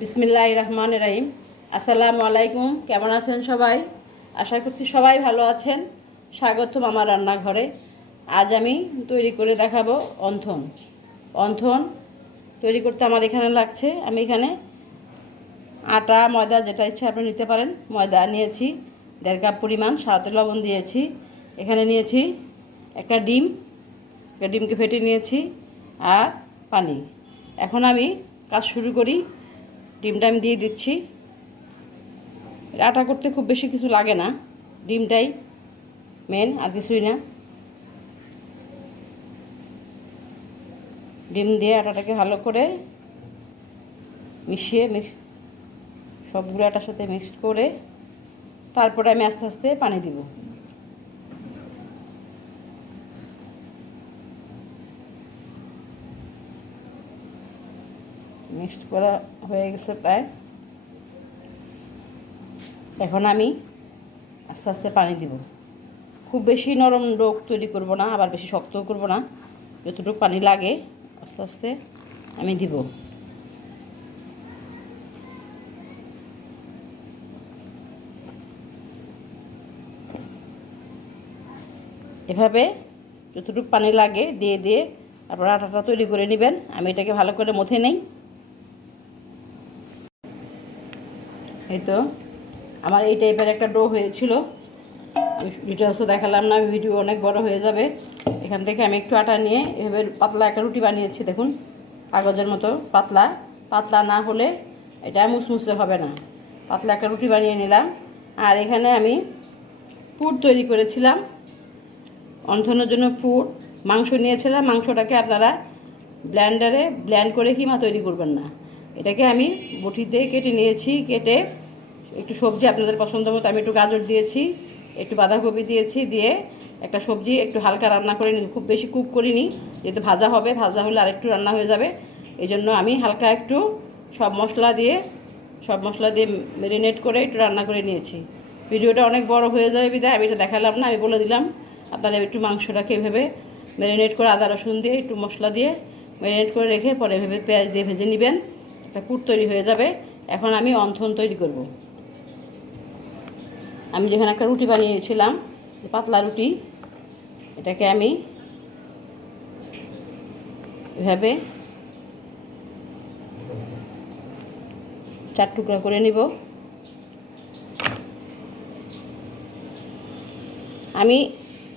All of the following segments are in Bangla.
বিসমিল্লাহির রহমানির রহিম। আসসালামু আলাইকুম। কেমন আছেন সবাই? আশা করছি সবাই ভালো আছেন। স্বাগতম আমার রান্নাঘরে। আজ আমি তৈরি করে দেখাবো অন্থন। অন্থন তৈরি করতে আমার এখানে লাগছে, আমি এখানে আটা ময়দা যেটা ইচ্ছা আপনি নিতে পারেন। ময়দা নিয়েছি 1.5 কাপ পরিমাণ, সাথে লবণ দিয়েছি। এখানে নিয়েছি একটা ডিমকে ফেটে নিয়েছি আর পানি। এখন আমি কাজ শুরু করি। ডিমটা আমি দিয়ে দিচ্ছি। আটা করতে খুব বেশি কিছু লাগে না, ডিমটাই মেন, আর কিছুই না। ডিম দিয়ে আটাটাকে ভালো করে মিশিয়ে সবগুলো আটার সাথে মিক্সড করে তারপরে আমি আস্তে আস্তে পানি দিব। মিক্সড করা হয়ে গেছে প্রায়। এখন আমি আস্তে আস্তে পানি দিব। খুব বেশি নরম ডো তৈরি করব না, আবার বেশি শক্তও করব না। যতটুকু পানি লাগে আস্তে আস্তে আমি দিব। এভাবে যতটুকু পানি লাগে দিয়ে দিয়ে তারপর আটাটা তৈরি করে নেবেন। আমি এটাকে ভালো করে মথে নেই। এই তো আমার এই টাইপের একটা ডো হয়েছিল। আমি ডিটেলসও দেখালাম না, ভিডিও অনেক বড় হয়ে যাবে। এখান থেকে আমি একটু আটা নিয়ে এভাবে পাতলা একটা রুটি বানিয়েছি। দেখুন, কাগজের মতো পাতলা। পাতলা না হলে এটা মুসমুসে হবে না। পাতলা একটা রুটি বানিয়ে নিলাম। আর এখানে আমি পুর তৈরি করেছিলাম অন্থনের জন্য। মাংস নিয়েছিলাম। মাংসটাকে আপনারা ব্লেন্ডারে ব্লেন্ড করে কিমা তৈরি করবেন না। এটাকে আমি বটিতে কেটে নিয়েছি। কেটে একটু সবজি আপনাদের পছন্দ মতো আমি একটু গাজর দিয়েছি, একটু বাঁধাকপি দিয়েছি, দিয়ে একটা সবজি একটু হালকা রান্না করে নিই। খুব বেশি কুক করিনি, যেহেতু ভাজা হবে, ভাজা হলে আরেকটু রান্না হয়ে যাবে। এই জন্য আমি হালকা একটু সব মশলা দিয়ে ম্যারিনেট করে একটু রান্না করে নিয়েছি। ভিডিওটা অনেক বড় হয়ে যাবে বিধায় আমি এটা দেখালাম না, আমি বলে দিলাম আপনারা একটু মাংসটাকে এভাবে ম্যারিনেট করে আদা রসুন দিয়ে একটু মশলা দিয়ে ম্যারিনেট করে রেখে পরে এভাবে পেঁয়াজ দিয়ে ভেজে নেবেন। একটা পুর তৈরি হয়ে যাবে। এখন আমি অন্থন তৈরি করব। আমি যেখানে একটা রুটি বানিয়েছিলাম, পাতলা রুটি, এটাকে আমি এভাবে 4 টুকরা করে নিব। আমি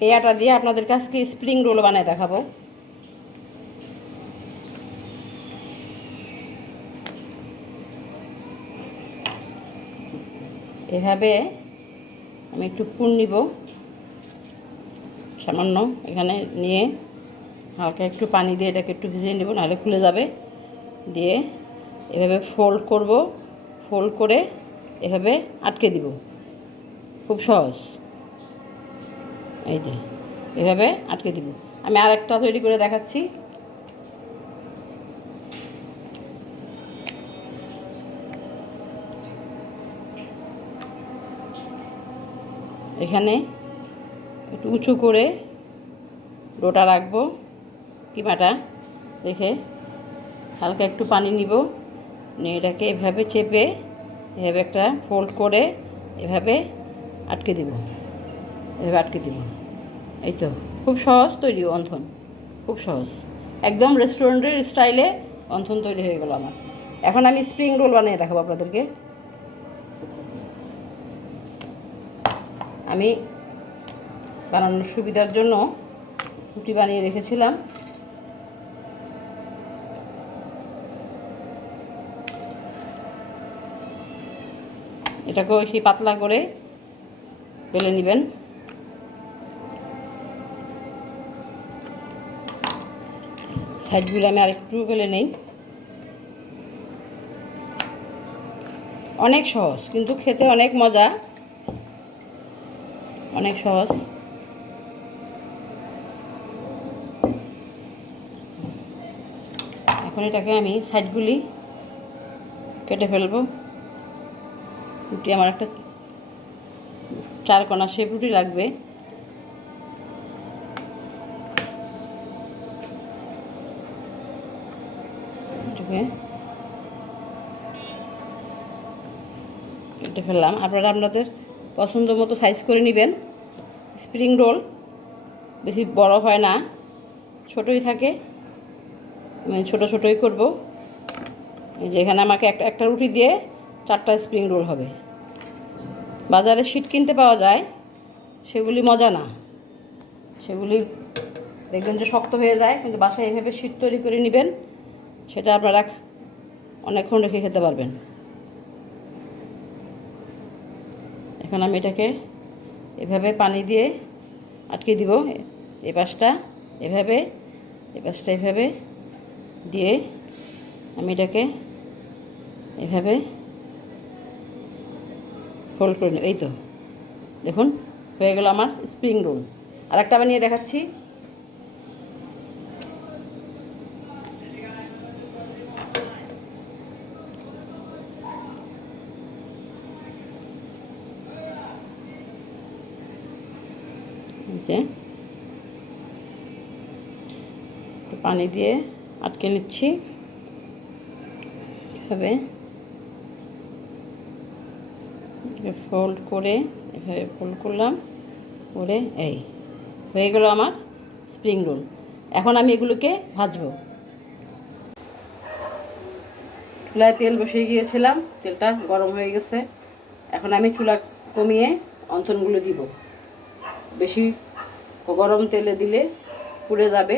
এই আটা দিয়ে আপনাদের কাছে স্প্রিং রোল বানায় দেখাবো। এভাবে আমি একটু পুর নিব সামান্য, এখানে নিয়ে হালকা একটু পানি দিয়ে এটাকে একটু ভিজিয়ে নেব, নাহলে খুলে যাবে। দিয়ে এভাবে ফোল্ড করব, ফোল্ড করে এভাবে আটকে দিব। খুব সহজ। এই যে এভাবে আটকে দিব। আমি আরেকটা তৈরি করে দেখাচ্ছি। এখানে একটু উঁচু করে ডোটা রাখবো, কিমাটা রেখে হালকা একটু পানি নিব, নিয়ে এটাকে এভাবে চেপে এভাবে একটা ফোল্ড করে এভাবে আটকে দিব। এভাবে আটকে দিব। এই তো খুব সহজ তৈরি অন্থন, খুব সহজ, একদম রেস্টুরেন্টের স্টাইলে অন্থন তৈরি হয়ে গেল আমার। এখন আমি স্প্রিং রোল বানিয়ে দেখাবো আপনাদেরকে। আমি বানানোর সুবিধার জন্য রুটি বানিয়ে রেখেছিলাম। এটাকেও সেই পাতলা করে বেলে নেবেন। সাইডগুলো আমি আরেকটু বেলে নেই। অনেক সহজ, কিন্তু খেতে অনেক মজা, অনেক সহজ। এখন এটাকে আমি সাইডগুলি কেটে ফেলবো। রুটি আমার একটা 4 কোনা শেপ রুটি লাগবে। এটাকে কেটে ফেললাম। আপনারা আপনাদের পছন্দ মতো সাইজ করে নেবেন। স্প্রিং রোল বেশি বড় হয় না, ছোটই থাকে, আমি ছোটো ছোটোই করব। এই যে এখানে আমাকে একটা রুটি দিয়ে 4টা স্প্রিং রোল হবে। বাজারে শিট কিনতে পাওয়া যায়, সেগুলি মজা না, সেগুলি দেখবেন যে শক্ত হয়ে যায়, কিন্তু বাসায় এইভাবে শিট তৈরি করে নেবেন, সেটা আপনারা অনেকক্ষণ রেখে খেতে পারবেন। এখন আমি এটাকে এভাবে পানি দিয়ে আটকে দিব। এই পাশটা এভাবে, এই পাশটা এভাবে দিয়ে আমি এটাকে এভাবে ফোল্ড করে নেব। এই তো দেখুন হয়ে গেল আমার স্প্রিং রোল। আর একটা বানিয়ে দেখাচ্ছি। যে পানি দিয়ে আটকে নিচ্ছি, এভাবে ফোল্ড করে এভাবে ফোল্ড করলাম, করে এই হয়ে গেল আমার স্প্রিং রোল। এখন আমি এগুলোকে ভাজবো। চুলায় তেল বসিয়ে গিয়েছিলাম, তেলটা গরম হয়ে গেছে। এখন আমি চুলা কমিয়ে অন্থনগুলো দিব। বেশি গরম তেলে দিলে পুড়ে যাবে,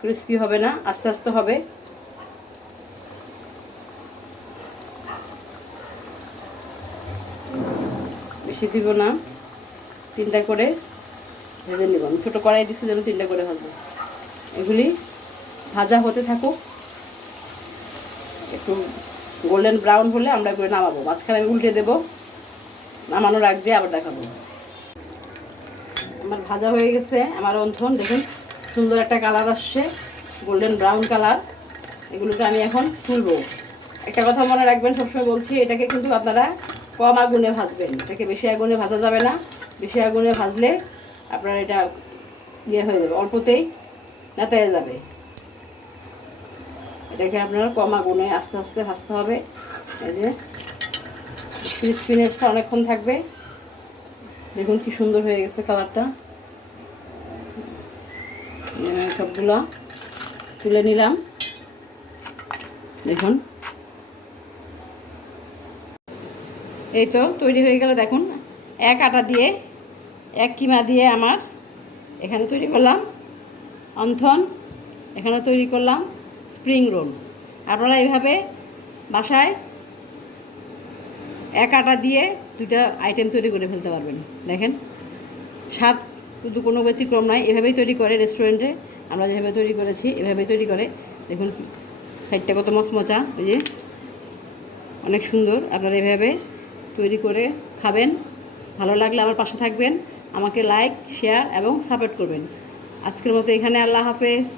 ক্রিস্পি হবে না, আস্তে আস্তে হবে। বেশি দিব না, 3টা করে ভেজে নেব। আমি ছোটো কড়াই দিচ্ছি যেন 3টা করে ভাজবো। এগুলি ভাজা হতে থাকুক, একটু গোল্ডেন ব্রাউন হলে আমরা এগুলো নামাবো। মাঝখানে আমি উল্টে দেবো, নামানোর আগ দিয়ে আবার দেখাবো। আমার ভাজা হয়ে গেছে আমার অন্থন, দেখুন সুন্দর একটা কালার আসছে, গোল্ডেন ব্রাউন কালার। এগুলোকে আমি এখন তুলবো। একটা কথা মনে রাখবেন, সবসময় বলছি, এটাকে কিন্তু আপনারা কম আগুনে ভাজবেন, এটাকে বেশি আগুনে ভাজা যাবে না। বেশি আগুনে ভাজলে আপনার এটা ইয়ে হয়ে যাবে, অল্পতেই নেতায়ে যাবে। এটাকে আপনারা কম আগুনে আস্তে আস্তে ভাজতে হবে। এই যে ক্রিসপিনেসটা অনেকক্ষণ থাকবে। দেখুন কি সুন্দর হয়ে গেছে কালারটা। সবগুলো তুলে নিলাম। দেখুন এই তো তৈরি হয়ে গেল। দেখুন এক আটা দিয়ে, এক কিমা দিয়ে আমার এখানে তৈরি করলাম অন্থন, এখানে তৈরি করলাম স্প্রিং রোল। আপনারা এইভাবে বাসায় এক আটা দিয়ে 2টা আইটেম তৈরি করে ফেলতে পারবেন। দেখেন স্বাদ কিন্তু কোনো ব্যতিক্রম নাই, এভাবেই তৈরি করে রেস্টুরেন্টে। আমরা যেভাবে তৈরি করেছি এভাবেই তৈরি করে। দেখুন কি সাইডটা কত মচমচা, ওই যে অনেক সুন্দর। আপনারা এভাবে তৈরি করে খাবেন। ভালো লাগলে আমার পাশে থাকবেন, আমাকে লাইক, শেয়ার এবং সাপোর্ট করবেন। আজকের মতো এখানে, আল্লাহ হাফেজ।